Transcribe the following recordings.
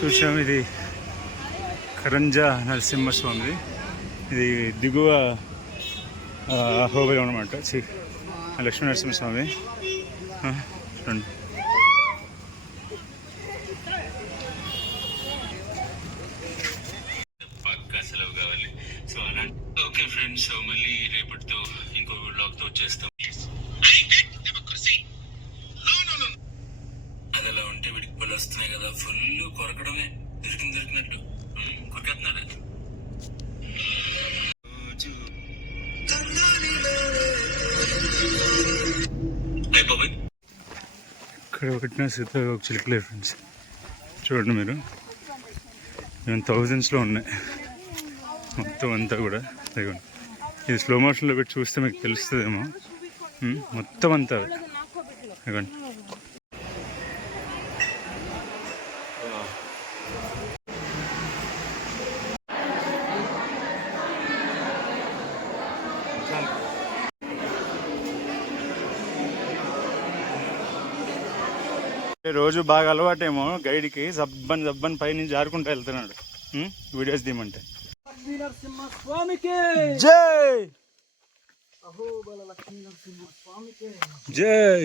చూసాం. ఇది కరంజా నరసింహస్వామి, ఇది దిగువ అహోబిలం అనమాట. లక్ష్మీ నరసింహస్వామి చూడండి. పక్కా సెలవు కావాలి. సో అలాంటి ఓకే ఫ్రెండ్స్, సో మళ్ళీ రేపటితో ఇంకో వ్లాగ్తో వచ్చేస్తాం. అదలా ఉంటే వీడికి పళ్ళు వస్తున్నాయి కదా, ఫుల్ కొరకడమే, దొరికినట్టు కొరికేస్తున్నాడు. ఇక్కడ ఒకటిన సీతాకోక చిలుకలే ఫ్రెండ్స్, చూడండి మీరు. మేము థౌజండ్స్లో ఉన్నాయి మొత్తం అంతా కూడా. ఇది స్లో మోషన్లో పెట్టి చూస్తే మీకు తెలుస్తుందేమో. మొత్తం అంతా ఇవ్వండి. రోజు బాగా అలవాటేమో గైడ్కి, జబ్బన్ పైనుంచి జారుకుంటూ వెళ్తున్నాడు వీడియోస్ తీయమంటే. జై జై.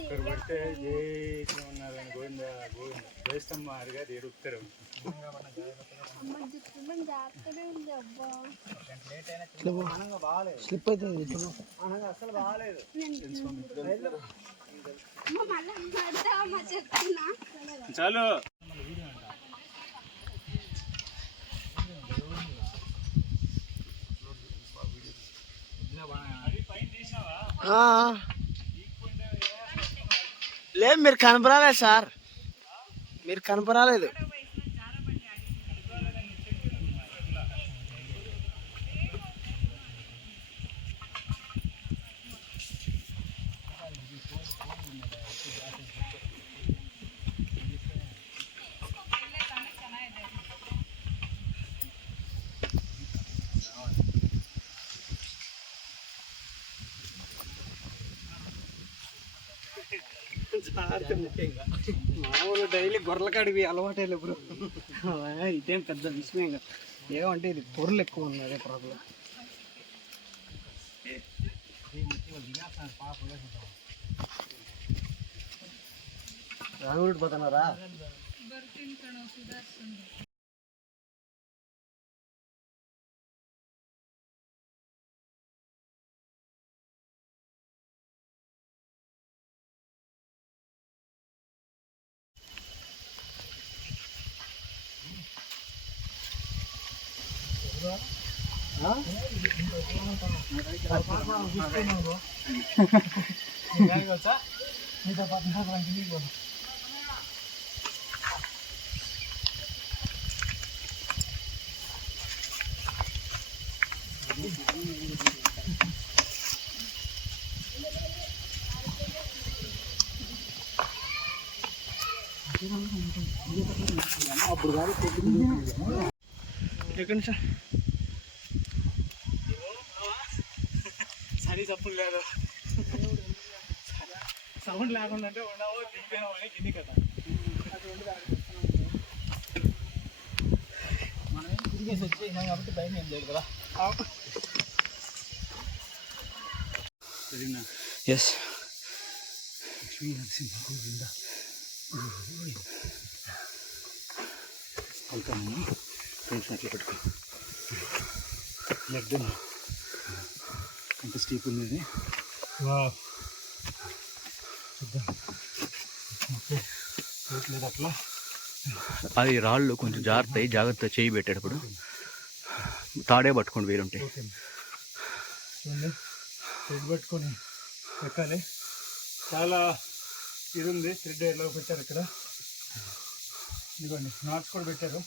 ఒక్కరు పడితే జేస్తున్నారని గోవింద గోవింద వేస్తమ్మ అడిగారు ఎడుగుతారు. స్లిప్ అవుతుంది అసలు బాగాలేదు. చాలు. లేదు, మీరు కనపరాలేదు సార్, మీరు కనపరాలేదు. మామూలు డైలీ గొర్రెల కాడివి అలవాటే బ్రో. ఇదేం పెద్ద విషయం కదా. ఏమంటే ఇది పొరలు ఎక్కువ ఉన్నాయి. అదే ప్రాబ్లం. రాంగుడి పోతున్నారా? అప్పుడు ఎక్కడి సార్ సరి చప్పులు లేదు, సౌండ్ లేకుండా అంటే ఉండవు దిగిపోయినావు అని కింది కదా. మనం తిరిగేసి వచ్చేసినాం కాబట్టి భయం ఏం లేదు కదా. ఎస్ లక్ష్మీ నరసింహ గోవింద వెళ్తాము ఫ్రెండ్స్. అట్లా పెట్టుకో, లెగ్ ఎంత స్టీప్ ఉంది ఇది. లేదు అట్లా. అది రాళ్ళు కొంచెం జాగ్రత్త చేయి పెట్టేటప్పుడు తాడే పట్టుకోండి, వేరుంటే థ్రెడ్ పట్టుకొని ఎక్కాలి. చాలా ఇది ఉంది, థ్రెడ్ ఎలా పెట్టారు ఇక్కడ. ఇదిగోండి నాట్స్ కూడా పెట్టారు.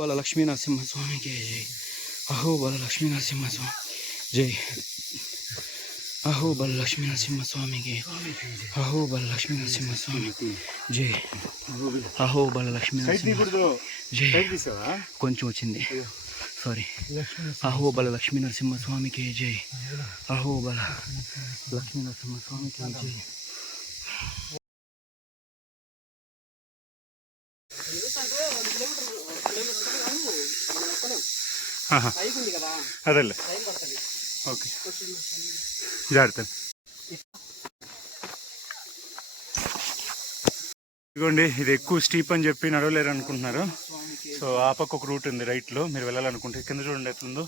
బల లక్ష్మీ నరసింహ స్వామికి జై. అహో బల లక్ష్మీ నరసింహ స్వామి జై. అహో బల లక్ష్మీ నరసింహ స్వామికి. అహో బల లక్ష్మీ నరసింహ స్వామికి జై. అహో బల లక్ష్మీ నరసింహ జై. కొంచెం వచ్చింది, సారీ. అహో బల లక్ష్మీ నరసింహ స్వామికి జై. అహో బల లక్ష్మీ నరసింహ స్వామికి జై. అదేలే, ఓకే, జాగ్రత్త. ఇదిగోండి, ఇది ఎక్కువ స్టీప్ అని చెప్పి నడవలేరు అనుకుంటున్నారు. సో ఆ పక్క ఒక రూట్ ఉంది రైట్లో, మీరు వెళ్ళాలనుకుంటే. కింద చూడండి ఎట్లుందో,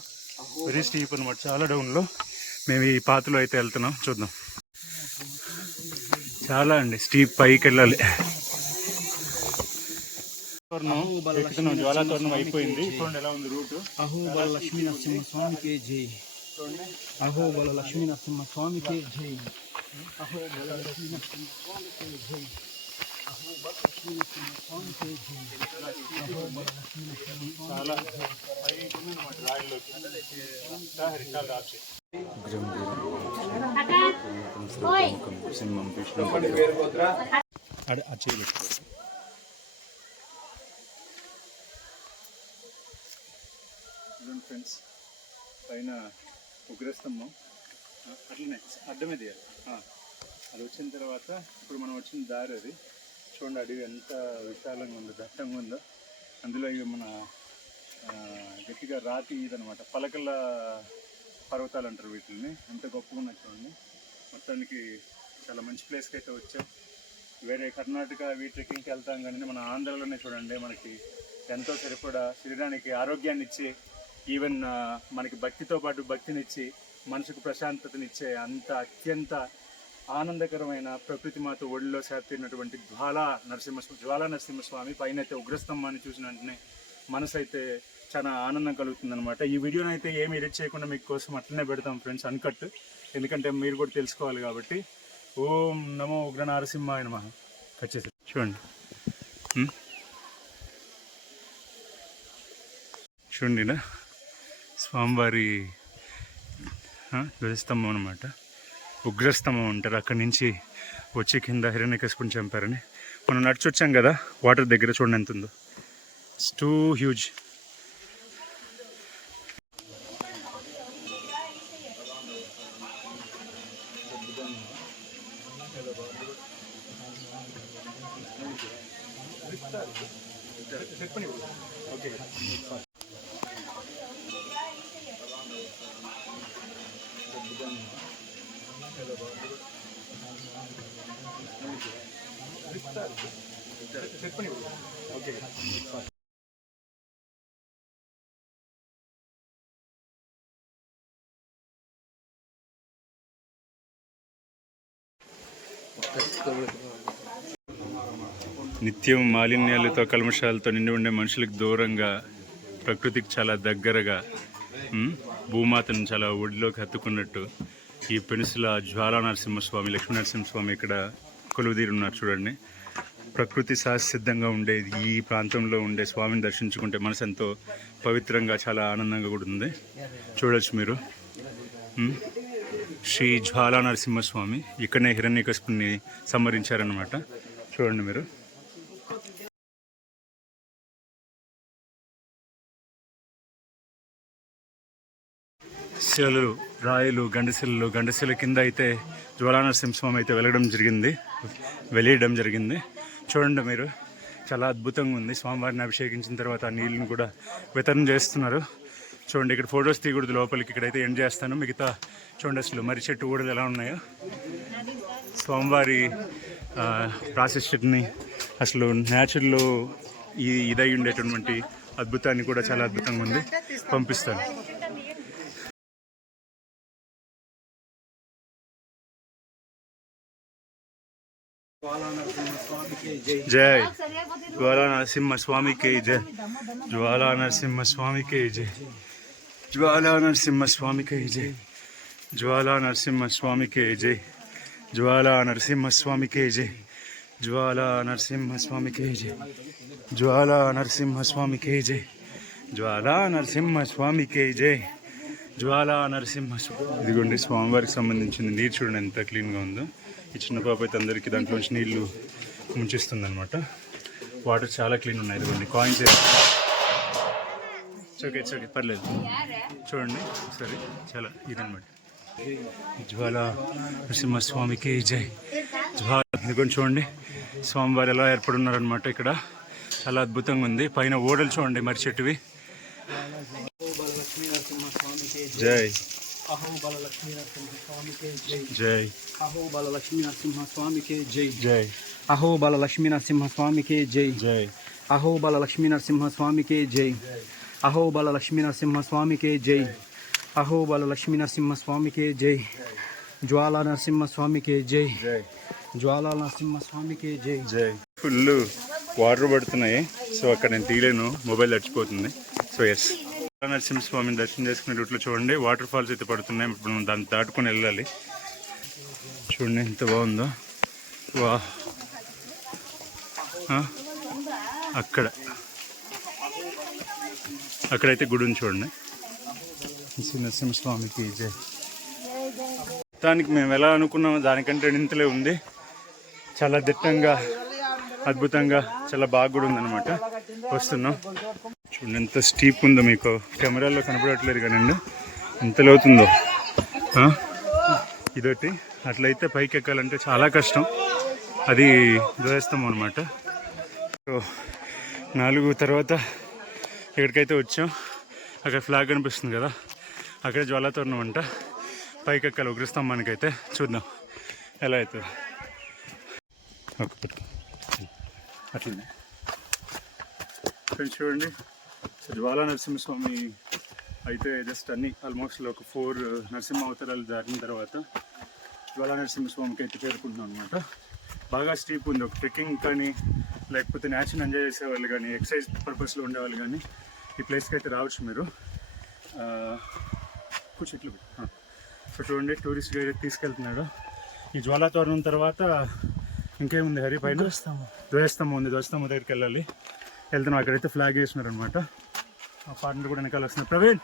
వెరీ స్టీప్ అనమాట, చాలా డౌన్లో. మేము ఈ పాతలో అయితే వెళ్తున్నాం, చూద్దాం. చాలా అండి స్టీప్, పైకి వెళ్ళాలి. జ్వాలాతోరణం అయిపోయింది, చూడండి ఎలా ఉంది రూట్. అహో బల లక్ష్మీ నరసింహ స్వామికి జై. అహో బల లక్ష్మీ నరసింహ స్వామికి జై. అహో బల లక్ష్మీ నరసింహ స్వామికి జై. అహో బల లక్ష్మీ నరసింహ స్వామికి జై. అహో బల లక్ష్మీ నరసింహ చాలా పైకి ఉందన్నమాట రాయిలోకి. సింహం విష్ణు చేయబెట్టుకోవాలి. ఫ్రెండ్స్, పైన ఉగ్రస్తంభం అట్లనే అడ్డమే తీయాలి. అది వచ్చిన తర్వాత ఇప్పుడు మనం వచ్చిన దారి అది చూడండి, అడవి ఎంత విశాలంగా ఉందో, దట్టంగా ఉందో. అందులో ఇవి మన గట్టిగా రాతి ఇదనమాట, పలకల పర్వతాలు అంటారు వీటిని. ఎంత గొప్పగా ఉన్నాయి చూడండి. మొత్తానికి చాలా మంచి ప్లేస్కి అయితే వచ్చాం. వేరే కర్ణాటక ట్రెక్కింగ్కి వెళ్తాం కానీ మన ఆంధ్రలోనే చూడండి మనకి ఎంతో సరిపడా శరీరానికి ఆరోగ్యాన్ని ఇచ్చి, ఈవెన్ మనకి భక్తితో పాటు భక్తినిచ్చి మనసుకు ప్రశాంతతనిచ్చే అంత అత్యంత ఆనందకరమైన ప్రకృతి మాత ఒడిలో చేరినటువంటి జ్వాలా నరసింహస్వామి పైన అయితే ఉగ్రస్తంభాన్ని చూసిన వెంటనే మనసు అయితే చాలా ఆనందం కలుగుతుందనమాట. ఈ వీడియోని అయితే ఏమి ఎడిట్ చేయకుండా మీకోసం అట్లనే పెడతాం ఫ్రెండ్స్, అన్కట్. ఎందుకంటే మీరు కూడా తెలుసుకోవాలి కాబట్టి. ఓం నమో ఉగ్ర నరసింహాయ నమః. వచ్చేసి చూడండి, చూడండి స్వామివారి ధ్వజస్తంభం అనమాట, ఉగ్రస్తంభం అంటారు. అక్కడి నుంచి వచ్చి కింద హిరణ్యకశిపుని చంపారని మనం నడిచి వచ్చాం కదా, వాటర్ దగ్గర చూడండి ఎంత ఉందో. It's two huge. Okay, okay. నిత్యం మాలిన్యాలతో కల్మషాలతో నిండి ఉండే మనుషులకు దూరంగా, ప్రకృతికి చాలా దగ్గరగా, భూమాతను చాలా ఒడిలోకి హత్తుకున్నట్టు ఈ పెనుసుల జ్వాలా నరసింహస్వామి, లక్ష్మీ నరసింహస్వామి ఇక్కడ కొలువుదీరి ఉన్నారు చూడండి. ప్రకృతి సహసిద్ధంగా ఉండే ఈ ప్రాంతంలో ఉండే స్వామిని దర్శించుకుంటే మనసు ఎంతో పవిత్రంగా, చాలా ఆనందంగా కూడా ఉంది. చూడొచ్చు మీరు. శ్రీ జ్వాలా నరసింహస్వామి ఇక్కడనే హిరణ్యకశిపుని సంహరించారనమాట. చూడండి మీరు. శిలలు, రాయలు, గండశిల కింద అయితే జ్వాలా నరసింహస్వామి అయితే వెలియడం జరిగింది. చూడండి మీరు, చాలా అద్భుతంగా ఉంది. స్వామివారిని అభిషేకించిన తర్వాత ఆ నీళ్ళని కూడా వితరణ చేస్తున్నారు. చూడండి, ఇక్కడ ఫొటోస్ తీయకూడదు లోపలికి, ఇక్కడైతే ఎండ్ చేస్తాను. మిగతా చూడండి అసలు మర్రి చెట్టు కూడా ఎలా ఉన్నాయో. స్వామివారి ప్రాశస్త్యని అసలు న్యాచురల్లో ఇదై ఉండేటటువంటి అద్భుతాన్ని కూడా చాలా అద్భుతంగా ఉంది. పంపిస్తాను. జై జ్వాలా నరసింహ స్వామికి జై జ్వాలా నరసింహ స్వామికి జై జ్వాలా నరసింహ స్వామికి జై జ్వాలా నరసింహ స్వామికి జై జ్వాలా నరసింహ స్వామికి జై జ్వాలా నరసింహ స్వామికి జై జ్వాలా నరసింహ స్వామికి జై జ్వాలా నరసింహ స్వామికి జై జ్వాలా నరసింహ స్వామి. ఇదిగోండి స్వామివారికి సంబంధించిన నీరు చూడండి ఎంత క్లీన్గా ఉందో. ఈ చిన్న పాప అయితే అందరికీ దాంట్లోంచి నీళ్లు ముంచిస్తుంది అనమాట. వాటర్ చాలా క్లీన్ ఉన్నాయి. ఇదిగోండి కాయిన్స్ ఓకే పర్లేదు చూడండి సరే చాలా ఇదనమాట. జ్వాలా నరసింహ స్వామికి జై జ్వాల. ఇదిగోండి చూడండి స్వామివారు ఎలా ఏర్పడున్నారనమాట. ఇక్కడ చాలా అద్భుతంగా ఉంది. పైన ఓడలు చూడండి మరి చెట్టువి. జై అహో బల లక్ష్మీ నరసింహ స్వామికి జై జై అహో బల లక్ష్మీ నరసింహ స్వామికి జై జై అహో బల లక్ష్మీ నరసింహ స్వామికి జై జై అహో బల లక్ష్మీ నరసింహ స్వామికి జై అహో బల లక్ష్మీ నరసింహ స్వామికి జై అహో బల లక్ష్మీ నరసింహ స్వామికి జై జ్వాలా నరసింహ స్వామికి జై జై జ్వాలా నరసింహ స్వామికి జై జై. ఫుల్ వాటర్ పడుతున్నాయి. సో అక్కడ నేను తీయలేను, మొబైల్ తడిచిపోతుంది. సో ఎస్ నరసింహస్వామిని దర్శనం చేసుకునే రూట్లో చూడండి వాటర్ ఫాల్స్ అయితే పడుతున్నాయి. ఇప్పుడు మనం దాన్ని దాటుకొని వెళ్ళాలి. చూడండి ఎంత బాగుందో. వా అక్కడైతే గుడి ఉంది చూడండి. నరసింహస్వామికి జై. దానికి మేము ఎలా అనుకున్నామో దానికంటే రెండింతలే ఉంది. చాలా దిట్టంగా అద్భుతంగా చాలా బాగా కూడా ఉందన్నమాట. వస్తున్నాం చూడండి ఎంత స్టీప్ ఉందో. మీకు కెమెరాలో కనపడట్లేదు కానండి ఎంత లోతుందో. ఇదొకటి అట్లయితే పైకి ఎక్కాలంటే చాలా కష్టం. అది ధ్వజస్తంభం అనమాట. సో 4 తర్వాత ఎక్కడికైతే వచ్చాం అక్కడ ఫ్లాగ్ కనిపిస్తుంది కదా, అక్కడ జ్వాలాతోరణం అంట. పైకి ఎక్కాలి ఉగ్రస్తంభానికి. అయితే చూద్దాం ఎలా అవుతుంది. అట్లనే ఫ్రెండ్స్ చూడండి జ్వాలా నరసింహస్వామి అయితే జస్ట్ అన్ని ఆల్మోస్ట్ ఒక 4 నరసింహ అవతారాలు దాటిన తర్వాత జ్వాలా నరసింహస్వామికి అయితే చేరుకుంటున్నాం అనమాట. బాగా స్టీప్ ఉంది. ఒక ట్రెక్కింగ్ కానీ లేకపోతే న్యాచురల్ ఎంజాయ్ చేసేవాళ్ళు కానీ ఎక్సర్సైజ్ పర్పస్లో ఉండేవాళ్ళు కానీ ఈ ప్లేస్కి అయితే రావచ్చు మీరు. చెట్లు సో చూడండి టూరిస్ట్ గైడ్ తీసుకెళ్తున్నాడు. ఈ జ్వాలాతోరణం తర్వాత ఇంకేముంది హరి పైన ధ్వజస్తంభం ఉంది. ధ్వజస్తంభం దగ్గరికి వెళ్ళాలి. వెళ్తున్నాం. అక్కడైతే ఫ్లాగ్ వేసినారు అనమాట. ఆ పార్ట్నర్ కూడా వెనకాల వస్తున్నారు. Praveen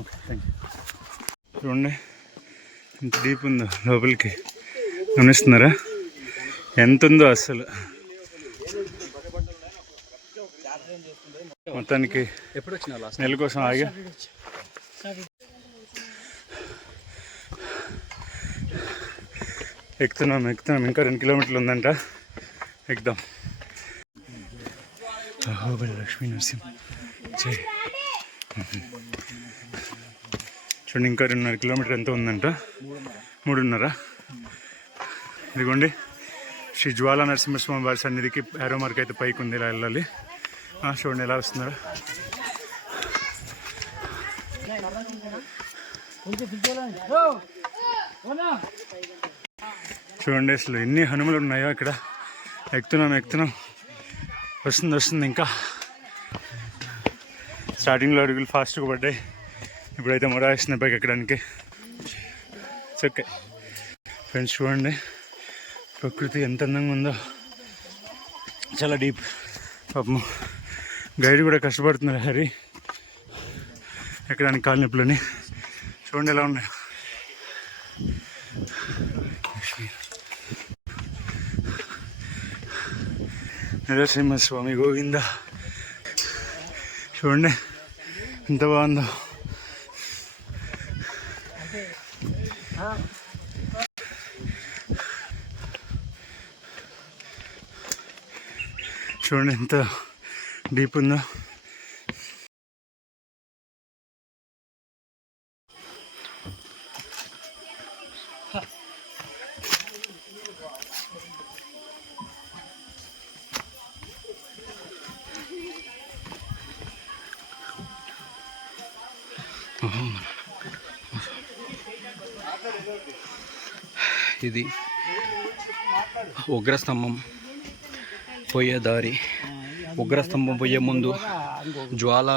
okay thank you. చూడండి ఎంత డీప్ ఉందో లోపలికి. గమనిస్తున్నారా ఎంత ఉందో అసలు. మొత్తానికి ఎప్పుడు వచ్చిన నెల కోసం ఆగా. ఎక్కుతున్నాం ఇంకా 2 కిలోమీటర్లు ఉందంట. ఎక్కుదాం. అహోబలి లక్ష్మీ నరసింహ జై. చూడండి ఇంకా 2.5 కిలోమీటర్ ఎంత ఉందంట. 3.5. ఇదిగోండి శ్రీ జ్వాలా నరసింహస్వామి వారి సన్నిధికి ఏరో మార్క్ అయితే పైకి ఉంది. ఇలా వెళ్ళాలి. చూడండి ఎలా వస్తున్నారు. చూడండి అసలు ఎన్ని హనుమలు ఉన్నాయో ఇక్కడ. ఎక్కుతున్నాం. వస్తుంది ఇంకా. స్టార్టింగ్లో అడుగులు ఫాస్ట్గా పడ్డాయి. ఇప్పుడైతే మొరాయిస్తున్నాయి పైకి ఎక్కడానికి. ఓకే ఫ్రెండ్స్ చూడండి ప్రకృతి ఎంత అందంగా ఉందో. చాలా డీప్. పాపం గైడ్ కూడా కష్టపడుతున్నారు హరి ఎక్కడానికి కాలు నొప్పులని. చూడండి ఎలా ఉన్నాయి. నరసింహస్వామి గోవింద. చూడండి ఎంత బాగుందో. చూడండి ఎంత డీప్ ఉందో. ఇది ఉగ్రస్తంభం పోయే దారి. ఉగ్రస్తంభం పోయే ముందు జ్వాల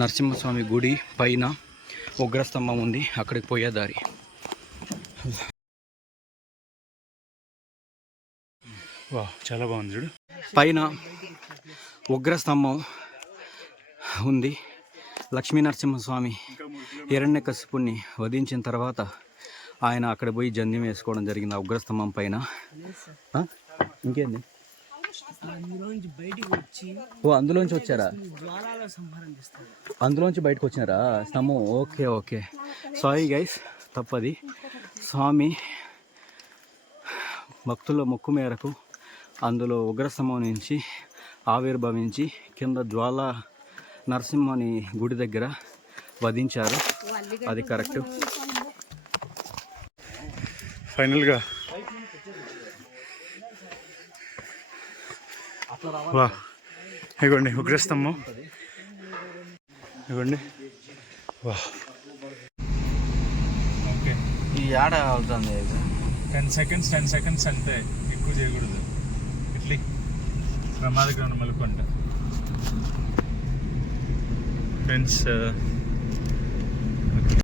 నరసింహస్వామి గుడి పైన ఉగ్రస్తంభం ఉంది, అక్కడికి పోయే దారి. వా చాలా బాగుంది చూడు. పైన ఉగ్రస్తంభం ఉంది. లక్ష్మీ నరసింహస్వామి హిరణ్యకశిపుణ్ణి వధించిన తర్వాత ఆయన అక్కడ పోయి జంధ్యం వేసుకోవడం జరిగింది ఆ ఉగ్రస్తంభం పైన. ఇంకేంది? ఓ అందులోంచి వచ్చారా? అందులోంచి బయటకు వచ్చినారా స్తంభం? ఓకే ఓకే, సారీ గైస్, తప్పది. స్వామి భక్తుల మొక్కు మేరకు అందులో ఉగ్రస్తంభం నుంచి ఆవిర్భవించి కింద జ్వాల నరసింహని గుడి దగ్గర వధించారు. అది కరెక్ట్. ఫైనల్గా వా ఇగోండి ఉగ్రస్తంభం, ఇగోండి. వా ఓకే, ఈ ఆడ అవుతుంది 10 seconds అంతే, ఎక్కువ చేయకూడదు. ఇట్లీ ప్రమాదకరం మలుకుంట ఫ్రెండ్స్.